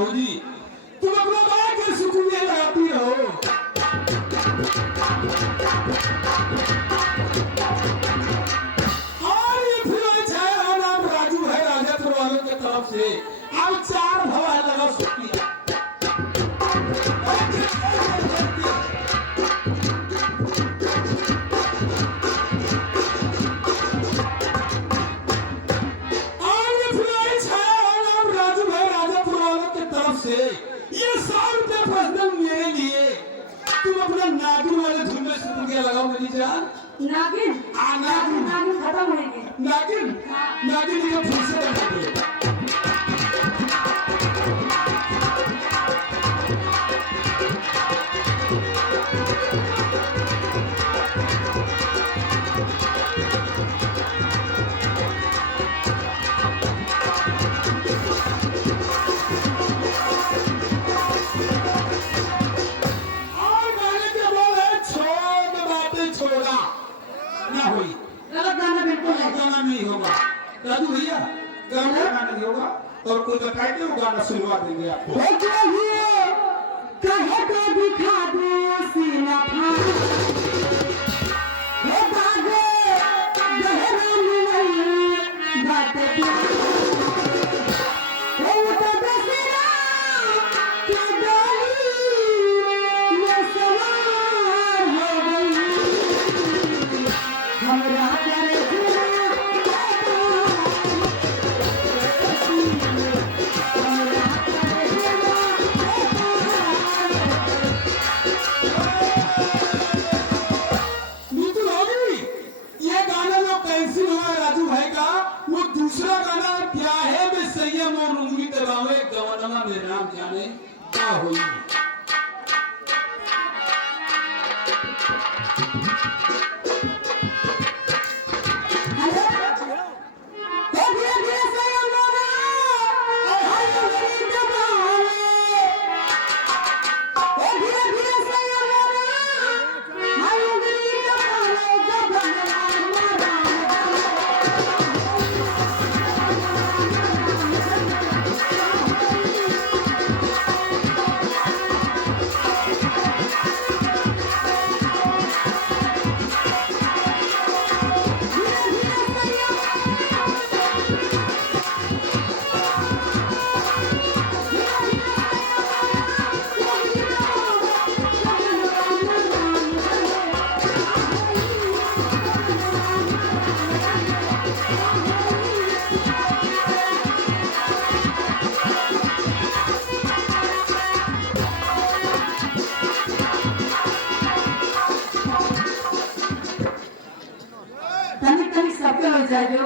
भौजी तुम अपना बात के सुकून लगाती रहो। और ये फिर छाया नाम राजू है राजपुर वालों के तरफ से अब 4 भवा लगा सकती है। ये 100 रुपए फसदन मेरे लिए तुम अपना नागिन वाले धुन में सुन के लगाओ मेरी जान। नागिन नागिन नागिन खत्म हो गई। नागिन नागिन ये फिर से बना दे। गाना नहीं होगा राजू भैया, गाना नहीं होगा और कोई बताए तो गाना सुनवा देंगे आपको। कहे तो दिखा दो सीना मेरे नाम जाने क्या हुई। सबके हो जाए जो